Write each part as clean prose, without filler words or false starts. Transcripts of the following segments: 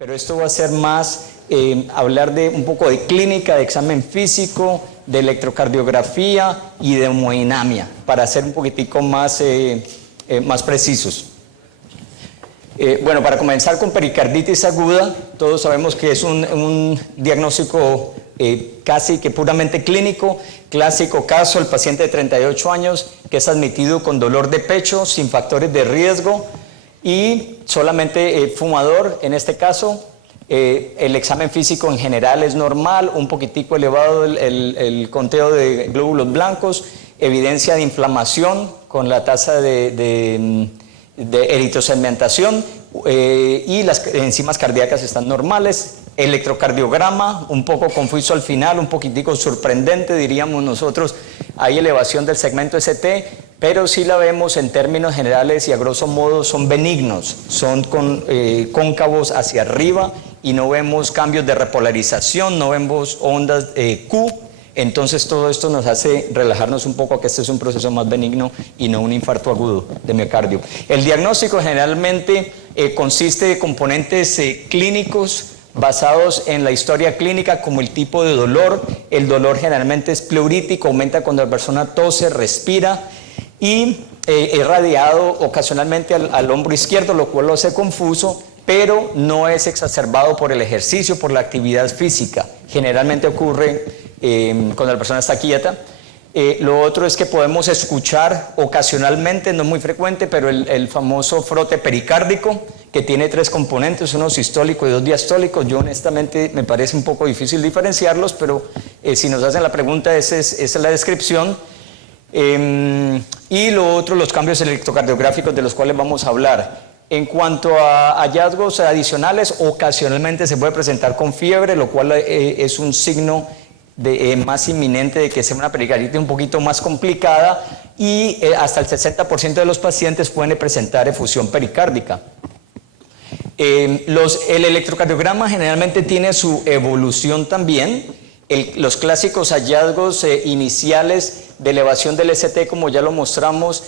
pero esto va a ser más hablar de un poco de clínica, de examen físico, de electrocardiografía y de hemodinamia, para ser un poquitico más precisos. Bueno, para comenzar con pericarditis aguda, todos sabemos que es un diagnóstico casi que puramente clínico. Clásico caso, el paciente de 38 años que es admitido con dolor de pecho, sin factores de riesgo y solamente fumador en este caso. El examen físico en general es normal, un poquitico elevado el conteo de glóbulos blancos, evidencia de inflamación con la tasa de eritrosegmentación y las enzimas cardíacas están normales. Electrocardiograma, un poco confuso al final, un poquitico sorprendente diríamos nosotros, hay elevación del segmento ST, pero si la vemos en términos generales y a grosso modo son benignos, son cóncavos hacia arriba y no vemos cambios de repolarización, no vemos ondas Q. Entonces todo esto nos hace relajarnos un poco, que este es un proceso más benigno y no un infarto agudo de miocardio. El diagnóstico generalmente consiste de componentes clínicos basados en la historia clínica, como el tipo de dolor. El dolor generalmente es pleurítico, aumenta cuando la persona tose, respira y es radiado ocasionalmente al hombro izquierdo, lo cual lo hace confuso, pero no es exacerbado por el ejercicio, por la actividad física. Generalmente ocurre cuando la persona está quieta. Lo otro es que podemos escuchar ocasionalmente, no muy frecuente, pero el famoso frote pericárdico, que tiene 3 componentes, uno sistólico y 2 diastólicos. Yo honestamente me parece un poco difícil diferenciarlos, pero si nos hacen la pregunta, esa es la descripción. Y lo otro, los cambios electrocardiográficos de los cuales vamos a hablar. En cuanto a hallazgos adicionales, ocasionalmente se puede presentar con fiebre, lo cual es un signo más inminente de que sea una pericarditis un poquito más complicada, y hasta el 60% de los pacientes pueden presentar efusión pericárdica. El electrocardiograma generalmente tiene su evolución también. Los clásicos hallazgos iniciales de elevación del ST, como ya lo mostramos,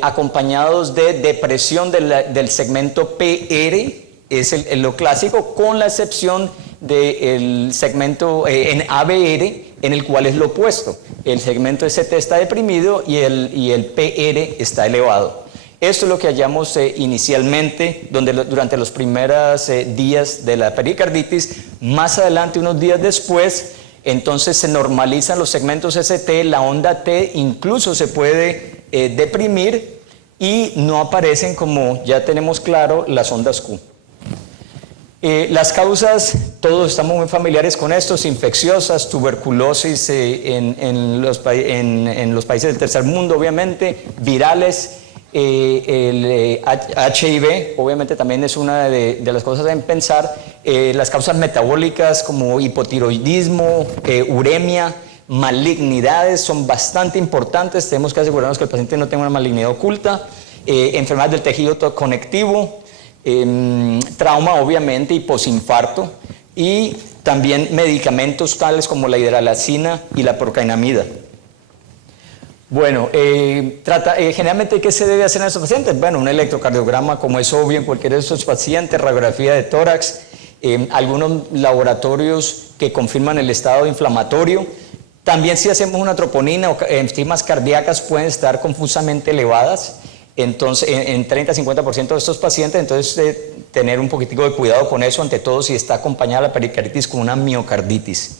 acompañados de depresión del segmento PR, es lo clásico, con la excepción del segmento en ABR, en el cual es lo opuesto. El segmento ST está deprimido y el PR está elevado. Esto es lo que hallamos inicialmente durante los primeros días de la pericarditis. Más adelante, unos días después, entonces se normalizan los segmentos ST, la onda T incluso se puede deprimir y no aparecen, como ya tenemos claro, las ondas Q. Las causas, todos estamos muy familiares con estos: infecciosas, tuberculosis en los países del tercer mundo, obviamente, virales, el HIV, obviamente también es una de las cosas en pensar, las causas metabólicas como hipotiroidismo, uremia, malignidades son bastante importantes, tenemos que asegurarnos que el paciente no tenga una malignidad oculta, enfermedades del tejido conectivo, trauma obviamente y posinfarto, y también medicamentos tales como la hidralazina y la procainamida. Bueno, generalmente, ¿qué se debe hacer en estos pacientes? Bueno, un electrocardiograma, como es obvio en cualquiera de estos pacientes, radiografía de tórax, algunos laboratorios que confirman el estado inflamatorio. También si hacemos una troponina o enzimas cardíacas pueden estar confusamente elevadas. Entonces, en 30-50% de estos pacientes, entonces tener un poquitico de cuidado con eso, ante todo si está acompañada la pericarditis con una miocarditis.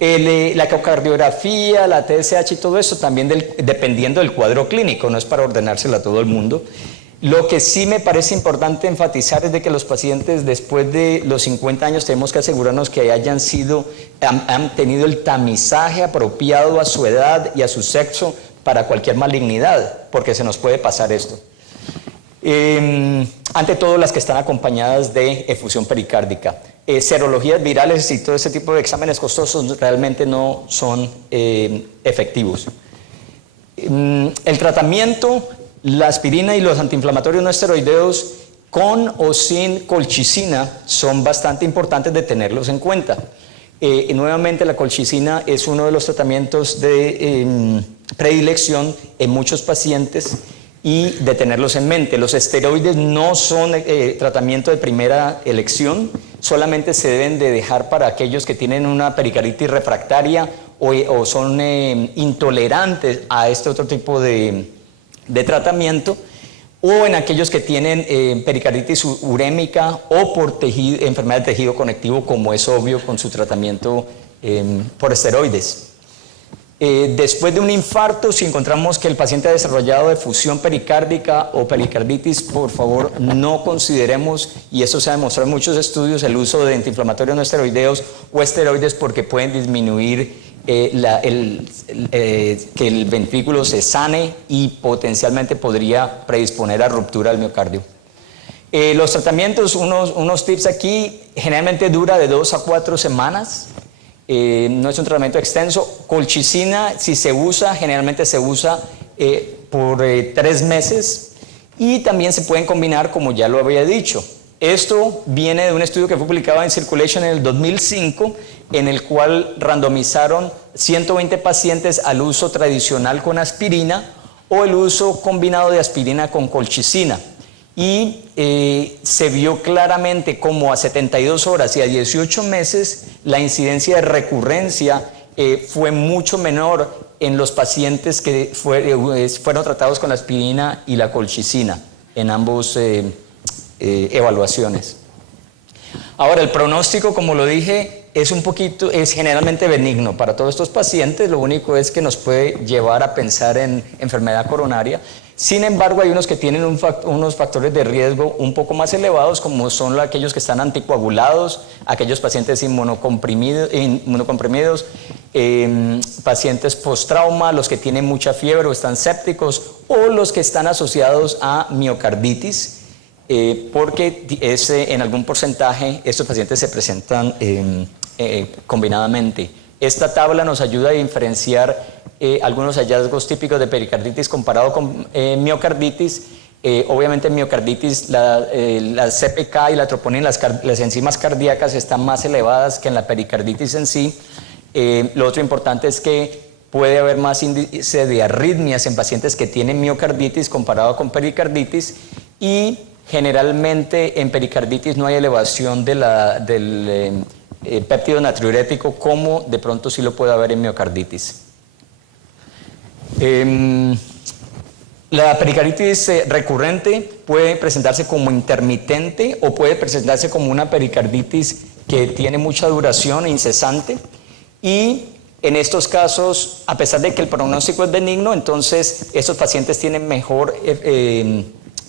La ecocardiografía, la TSH y todo eso también dependiendo del cuadro clínico, no es para ordenársela a todo el mundo. Lo que sí me parece importante enfatizar es de que los pacientes después de los 50 años tenemos que asegurarnos que han tenido el tamizaje apropiado a su edad y a su sexo para cualquier malignidad, porque se nos puede pasar esto. Ante todo, las que están acompañadas de efusión pericárdica. Serologías virales y todo ese tipo de exámenes costosos realmente no son efectivos. El tratamiento, la aspirina y los antiinflamatorios no esteroideos con o sin colchicina son bastante importantes de tenerlos en cuenta. Y nuevamente, la colchicina es uno de los tratamientos de predilección en muchos pacientes y de tenerlos en mente. Los esteroides no son tratamiento de primera elección. solamente se deben de dejar para aquellos que tienen una pericarditis refractaria o son intolerantes a este otro tipo de tratamiento, o en aquellos que tienen pericarditis urémica o por enfermedad de tejido conectivo, como es obvio con su tratamiento por esteroides. Después de un infarto, si encontramos que el paciente ha desarrollado efusión pericárdica o pericarditis, por favor no consideremos, y esto se ha demostrado en muchos estudios, el uso de antiinflamatorios no esteroideos o esteroides, porque pueden disminuir que el ventrículo se sane y potencialmente podría predisponer a ruptura del miocardio. Los tratamientos, unos tips aquí, generalmente dura de 2 a 4 semanas. No es un tratamiento extenso. Colchicina, si se usa, generalmente se usa por 3 meses, y también se pueden combinar, como ya lo había dicho. Esto viene de un estudio que fue publicado en Circulation en el 2005, en el cual randomizaron 120 pacientes al uso tradicional con aspirina o el uso combinado de aspirina con colchicina. Y se vio claramente como a 72 horas y a 18 meses la incidencia de recurrencia fue mucho menor en los pacientes que fueron tratados con la aspirina y la colchicina en ambos evaluaciones. Ahora, el pronóstico, como lo dije, es generalmente benigno para todos estos pacientes. Lo único es que nos puede llevar a pensar en enfermedad coronaria. Sin embargo, hay unos que tienen unos factores de riesgo un poco más elevados, como son aquellos que están anticoagulados, aquellos pacientes inmunocomprimidos, pacientes post-trauma, los que tienen mucha fiebre o están sépticos, o los que están asociados a miocarditis, porque en algún porcentaje estos pacientes se presentan combinadamente. Esta tabla nos ayuda a diferenciar algunos hallazgos típicos de pericarditis comparado con miocarditis. Obviamente en miocarditis la CPK y la troponina, las enzimas cardíacas están más elevadas que en la pericarditis en sí. Lo otro importante es que puede haber más índice de arritmias en pacientes que tienen miocarditis comparado con pericarditis, y generalmente en pericarditis no hay elevación del péptido natriurético como de pronto sí lo puede haber en miocarditis. La pericarditis recurrente puede presentarse como intermitente o puede presentarse como una pericarditis que tiene mucha duración incesante, y en estos casos, a pesar de que el pronóstico es benigno, entonces estos pacientes tienen mejor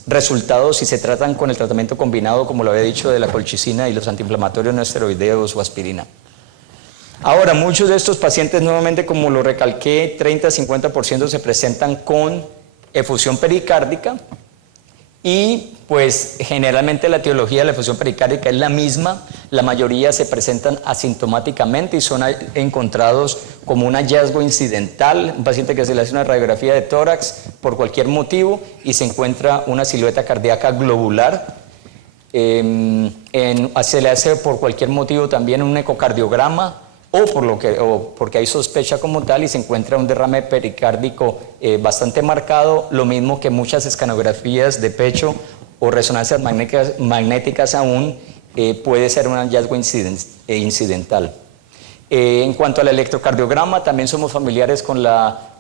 resultados si se tratan con el tratamiento combinado, como lo había dicho, de la colchicina y los antiinflamatorios no esteroideos o aspirina. Ahora, muchos de estos pacientes, nuevamente, como lo recalqué, 30-50% se presentan con efusión pericárdica, y pues generalmente la etiología de la efusión pericárdica es la misma. La mayoría se presentan asintomáticamente y son encontrados como un hallazgo incidental, un paciente que se le hace una radiografía de tórax por cualquier motivo y se encuentra una silueta cardíaca globular. Se le hace por cualquier motivo también un ecocardiograma, o porque hay sospecha como tal, y se encuentra un derrame pericárdico bastante marcado, lo mismo que muchas escanografías de pecho o resonancias magnéticas aún, puede ser un hallazgo incidental. En cuanto al electrocardiograma, también somos familiares con la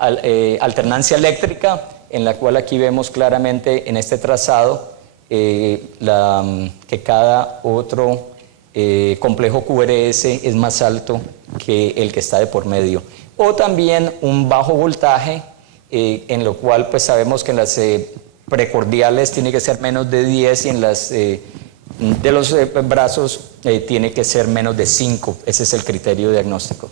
alternancia eléctrica, en la cual aquí vemos claramente en este trazado que cada otro complejo QRS es más alto que el que está de por medio. O también un bajo voltaje, en lo cual pues sabemos que en las precordiales tiene que ser menos de 10 y en las de los brazos tiene que ser menos de 5. Ese es el criterio diagnóstico.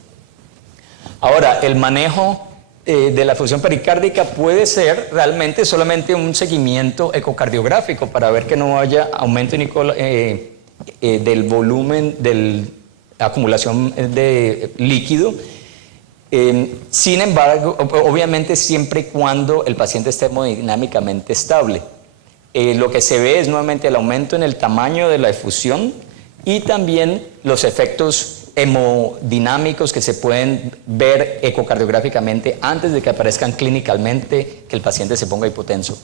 Ahora, el manejo de la efusión pericárdica puede ser realmente solamente un seguimiento ecocardiográfico para ver que no haya aumento del volumen de acumulación de líquido. Sin embargo, obviamente siempre y cuando el paciente esté hemodinámicamente estable. Lo que se ve es nuevamente el aumento en el tamaño de la efusión y también los efectos hemodinámicos que se pueden ver ecocardiográficamente antes de que aparezcan clínicamente, que el paciente se ponga hipotenso.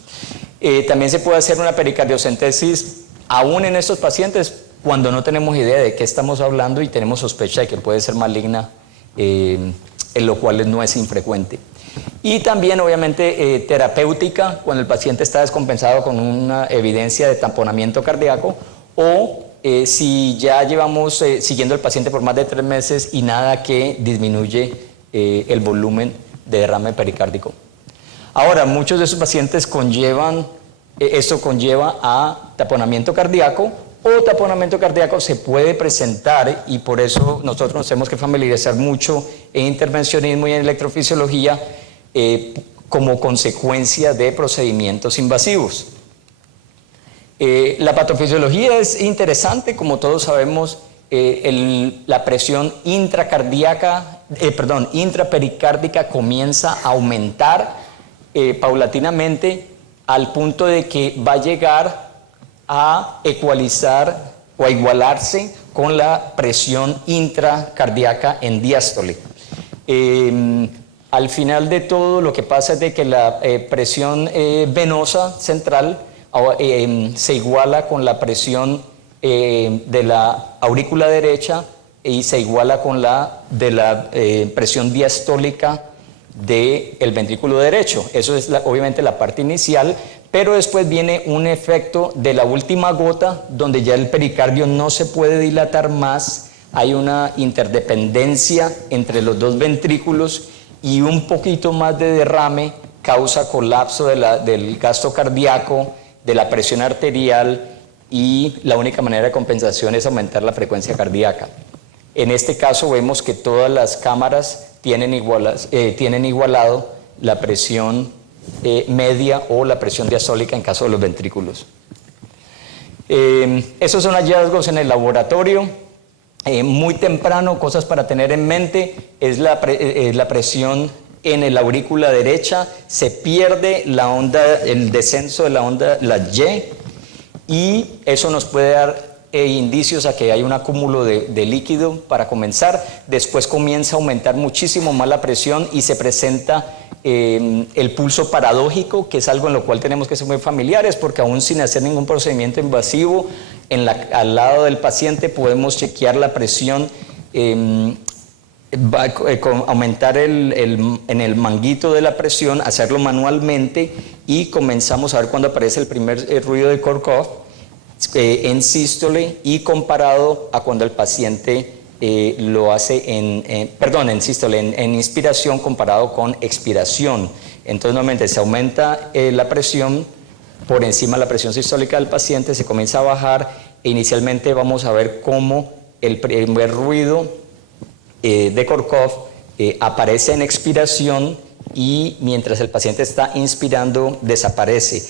También se puede hacer una pericardiocentesis aún en estos pacientes cuando no tenemos idea de qué estamos hablando y tenemos sospecha de que puede ser maligna, en lo cual no es infrecuente. Y también, obviamente, terapéutica, cuando el paciente está descompensado con una evidencia de tamponamiento cardíaco, o si ya llevamos siguiendo al paciente por más de 3 meses y nada que disminuye el volumen de derrame pericárdico. Ahora, muchos de esos pacientes esto conlleva a taponamiento cardíaco, o taponamiento cardíaco se puede presentar, y por eso nosotros nos tenemos que familiarizar mucho en intervencionismo y en electrofisiología como consecuencia de procedimientos invasivos. La patofisiología es interesante, como todos sabemos. La presión intrapericárdica comienza a aumentar paulatinamente al punto de que va a llegar a ecualizar o a igualarse con la presión intracardíaca en diástole. Al final de todo, lo que pasa es de que la presión venosa central se iguala con la presión de la aurícula derecha y se iguala con la de la presión diastólica del ventrículo derecho. Eso es obviamente la parte inicial, pero después viene un efecto de la última gota donde ya el pericardio no se puede dilatar más, hay una interdependencia entre los dos ventrículos y un poquito más de derrame causa colapso del gasto cardíaco, de la presión arterial, y la única manera de compensación es aumentar la frecuencia cardíaca. En este caso vemos que todas las cámaras tienen igualado la presión media o la presión diastólica en caso de los ventrículos. Esos son hallazgos en el laboratorio. Muy temprano, cosas para tener en mente, es la presión en el aurícula derecha. Se pierde la onda, el descenso de la onda, la Y eso nos puede dar indicios a que hay un acúmulo de líquido para comenzar. Después comienza a aumentar muchísimo más la presión y se presenta el pulso paradójico, que es algo en lo cual tenemos que ser muy familiares, porque aún sin hacer ningún procedimiento invasivo, al lado del paciente podemos chequear la presión, aumentar en el manguito de la presión, hacerlo manualmente, y comenzamos a ver cuando aparece el primer ruido de Korkov en sístole, y comparado a cuando el paciente lo hace en sístole, en inspiración, comparado con expiración. Entonces nuevamente se aumenta la presión por encima de la presión sistólica del paciente, se comienza a bajar, e inicialmente vamos a ver cómo el primer ruido de Korkov aparece en expiración, y mientras el paciente está inspirando desaparece.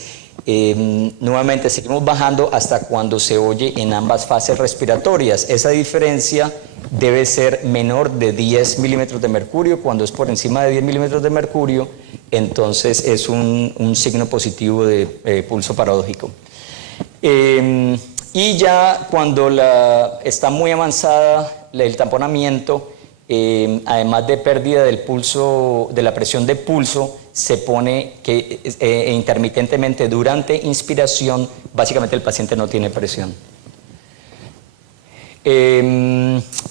Nuevamente seguimos bajando hasta cuando se oye en ambas fases respiratorias. Esa diferencia debe ser menor de 10 milímetros de mercurio. Cuando es por encima de 10 milímetros de mercurio, entonces es un signo positivo de pulso paradójico. Y ya cuando está muy avanzada el tamponamiento, además de pérdida del pulso, de la presión de pulso, se pone que intermitentemente durante inspiración, básicamente el paciente no tiene presión.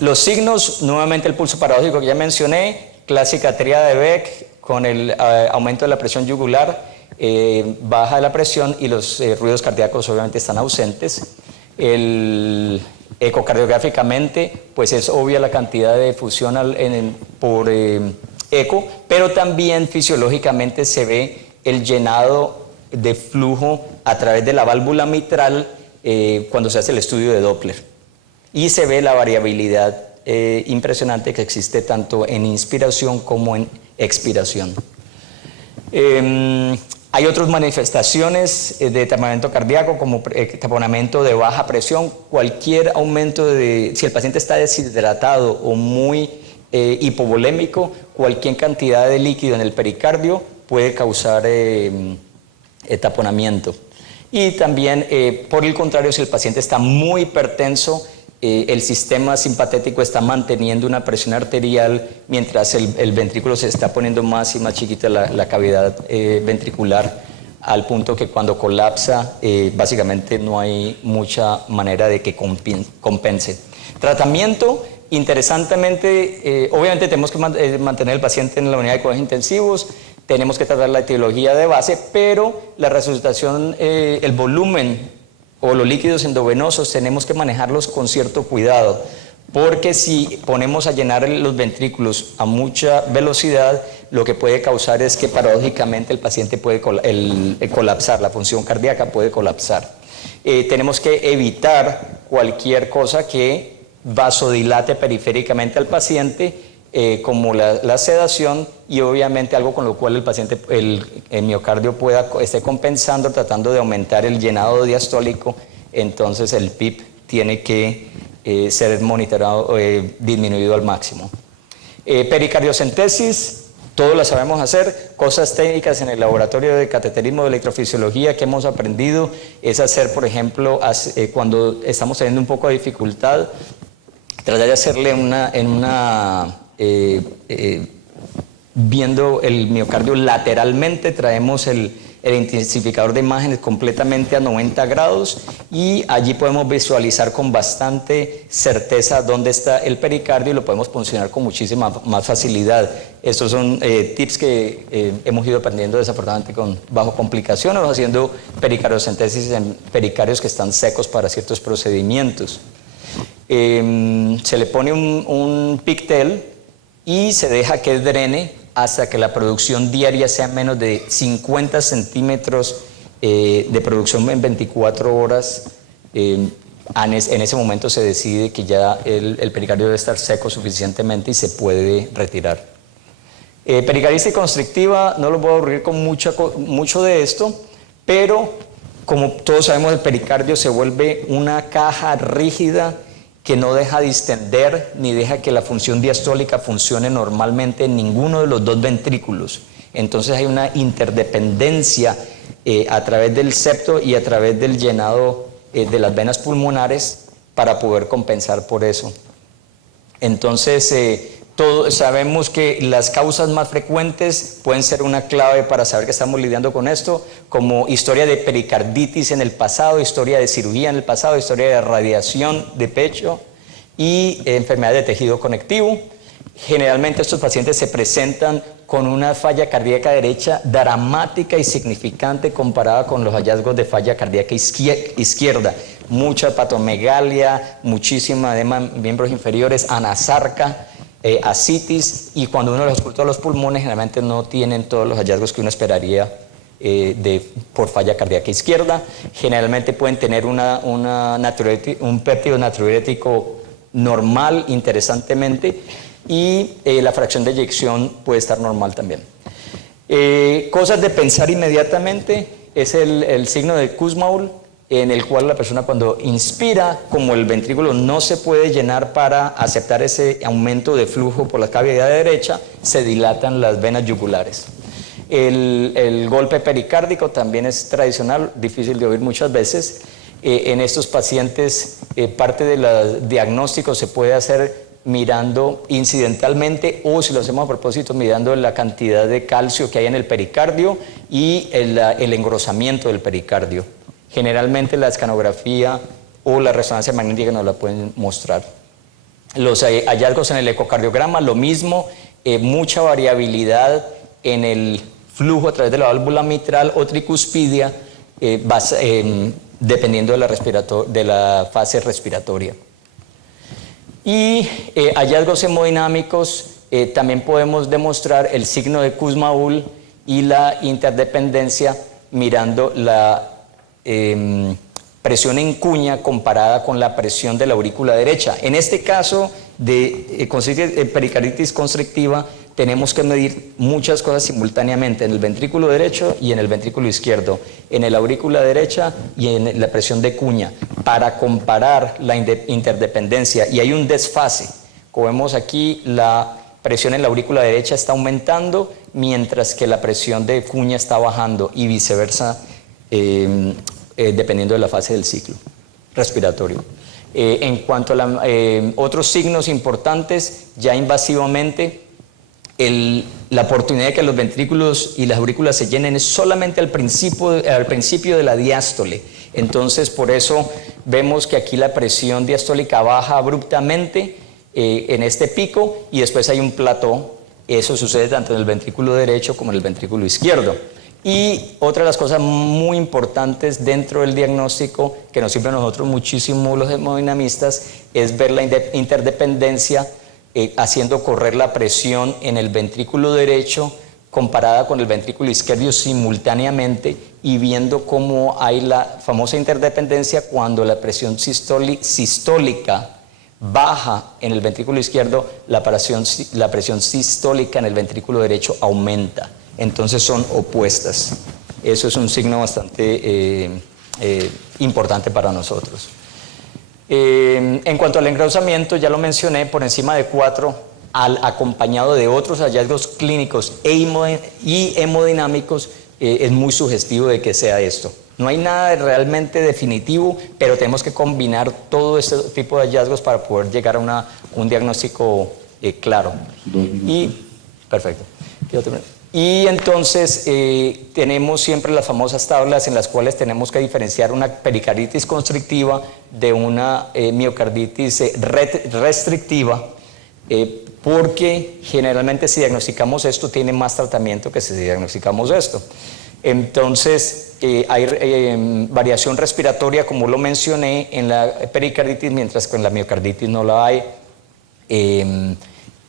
Los signos, nuevamente el pulso paradójico que ya mencioné, clásica tríada de Beck con el aumento de la presión yugular, baja de la presión, y los ruidos cardíacos obviamente están ausentes. Ecocardiográficamente, pues es obvia la cantidad de difusión por eco, pero también fisiológicamente se ve el llenado de flujo a través de la válvula mitral cuando se hace el estudio de Doppler. Y se ve la variabilidad impresionante que existe tanto en inspiración como en expiración. Hay otras manifestaciones de taponamiento cardíaco, como taponamiento de baja presión. Cualquier aumento si el paciente está deshidratado o muy hipovolémico, cualquier cantidad de líquido en el pericardio puede causar taponamiento. Y también, por el contrario, si el paciente está muy hipertenso, el sistema simpatético está manteniendo una presión arterial mientras el ventrículo se está poniendo más y más chiquita la cavidad ventricular al punto que cuando colapsa, básicamente no hay mucha manera de que compense. Tratamiento, interesantemente, obviamente tenemos que mantener al paciente en la unidad de cuidados intensivos, tenemos que tratar la etiología de base, pero la resucitación, el volumen o los líquidos endovenosos tenemos que manejarlos con cierto cuidado, porque si ponemos a llenar los ventrículos a mucha velocidad, lo que puede causar es que paradójicamente el paciente puede colapsar, la función cardíaca puede colapsar. Tenemos que evitar cualquier cosa que vasodilate periféricamente al paciente, como la sedación, y obviamente algo con lo cual el paciente, el miocardio esté compensando, tratando de aumentar el llenado diastólico. Entonces el PIP tiene que ser monitorado, disminuido al máximo. Pericardiocentesis, todos la sabemos hacer. Cosas técnicas en el laboratorio de cateterismo de electrofisiología que hemos aprendido es hacer, por ejemplo, cuando estamos teniendo un poco de dificultad, tratar de hacerle viendo el miocardio lateralmente, traemos el intensificador de imágenes completamente a 90 grados y allí podemos visualizar con bastante certeza dónde está el pericardio y lo podemos funcionar con muchísima más facilidad. Estos son tips que hemos ido aprendiendo desafortunadamente bajo complicaciones, haciendo pericardiocentesis en pericardios que están secos para ciertos procedimientos. Se le pone un pictel y se deja que drene hasta que la producción diaria sea menos de 50 centímetros de producción en 24 horas. En ese momento se decide que ya el pericardio debe estar seco suficientemente y se puede retirar. Pericarditis constrictiva, no los voy a aburrir con mucho de esto, pero como todos sabemos, el pericardio se vuelve una caja rígida que no deja distender ni deja que la función diastólica funcione normalmente en ninguno de los dos ventrículos. Entonces hay una interdependencia a través del septo y a través del llenado de las venas pulmonares para poder compensar por eso. Entonces sabemos que las causas más frecuentes pueden ser una clave para saber que estamos lidiando con esto, como historia de pericarditis en el pasado, historia de cirugía en el pasado, historia de radiación de pecho y enfermedad de tejido conectivo. Generalmente estos pacientes se presentan con una falla cardíaca derecha dramática y significante comparada con los hallazgos de falla cardíaca izquierda. Mucha hepatomegalia, muchísima edema en miembros inferiores, anasarca, ascitis, y cuando uno les ausculta los pulmones generalmente no tienen todos los hallazgos que uno esperaría por falla cardíaca izquierda. Generalmente pueden tener un péptido natriurético normal, interesantemente, y la fracción de eyección puede estar normal también. Cosas de pensar inmediatamente es el signo de Kussmaul, en el cual la persona cuando inspira, como el ventrículo no se puede llenar para aceptar ese aumento de flujo por la cavidad derecha, se dilatan las venas yugulares. El golpe pericárdico también es tradicional, difícil de oír muchas veces. En estos pacientes, parte del diagnóstico se puede hacer mirando incidentalmente, o si lo hacemos a propósito, mirando la cantidad de calcio que hay en el pericardio y el engrosamiento del pericardio. Generalmente la escanografía o la resonancia magnética nos la pueden mostrar. Los hallazgos en el ecocardiograma, lo mismo, mucha variabilidad en el flujo a través de la válvula mitral o tricuspidia, dependiendo de la fase respiratoria. Y hallazgos hemodinámicos, también podemos demostrar el signo de Kussmaul y la interdependencia mirando la presión en cuña comparada con la presión de la aurícula derecha. En este caso de pericarditis constrictiva tenemos que medir muchas cosas simultáneamente en el ventrículo derecho y en el ventrículo izquierdo, en la aurícula derecha y en la presión de cuña, para comparar la interdependencia. Y hay un desfase. Como vemos aquí, la presión en la aurícula derecha está aumentando mientras que la presión de cuña está bajando, y viceversa, dependiendo de la fase del ciclo respiratorio. En cuanto a otros signos importantes, ya invasivamente, la oportunidad de que los ventrículos y las aurículas se llenen es solamente al principio de la diástole. Entonces, por eso vemos que aquí la presión diastólica baja abruptamente en este pico y después hay un plató. Eso sucede tanto en el ventrículo derecho como en el ventrículo izquierdo. Y otra de las cosas muy importantes dentro del diagnóstico, que nos sirve a nosotros muchísimo los hemodinamistas, es ver la interdependencia haciendo correr la presión en el ventrículo derecho comparada con el ventrículo izquierdo simultáneamente y viendo cómo hay la famosa interdependencia cuando la presión sistólica baja en el ventrículo izquierdo, la presión sistólica en el ventrículo derecho aumenta. Entonces son opuestas. Eso es un signo bastante importante para nosotros. En cuanto al engrosamiento, ya lo mencioné, por encima de 4, acompañado de otros hallazgos clínicos y hemodinámicos, es muy sugestivo de que sea esto. No hay nada realmente definitivo, pero tenemos que combinar todo este tipo de hallazgos para poder llegar a un diagnóstico claro. Perfecto. Y entonces tenemos siempre las famosas tablas en las cuales tenemos que diferenciar una pericarditis constrictiva de una miocarditis restrictiva, porque generalmente si diagnosticamos esto tiene más tratamiento que si diagnosticamos esto. Entonces hay variación respiratoria, como lo mencioné, en la pericarditis, mientras que en la miocarditis no la hay. El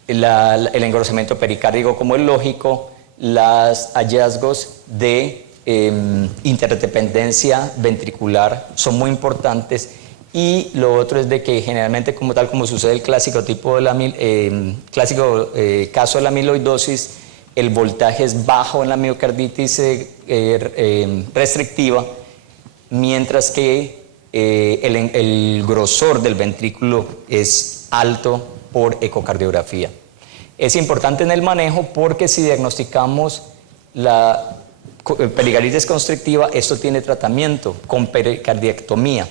engrosamiento pericárdico, como es lógico, los hallazgos de interdependencia ventricular son muy importantes, y lo otro es de que generalmente, como sucede el clásico caso de la amiloidosis, el voltaje es bajo en la miocarditis restrictiva, mientras que el grosor del ventrículo es alto por ecocardiografía. Es importante en el manejo porque si diagnosticamos la pericarditis constrictiva, esto tiene tratamiento con pericardiectomía.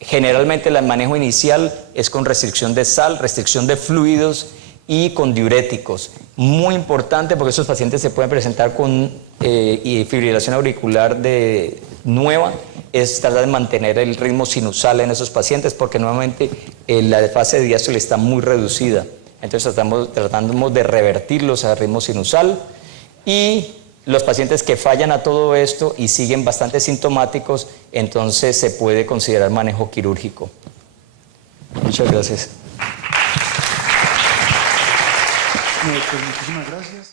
Generalmente el manejo inicial es con restricción de sal, restricción de fluidos y con diuréticos. Muy importante porque estos pacientes se pueden presentar con fibrilación auricular nueva, es tratar de mantener el ritmo sinusal en esos pacientes porque nuevamente la fase de diástole está muy reducida. Entonces tratamos de revertirlos a ritmo sinusal, y los pacientes que fallan a todo esto y siguen bastante sintomáticos, entonces se puede considerar manejo quirúrgico. Muchas gracias. Pues muchísimas gracias.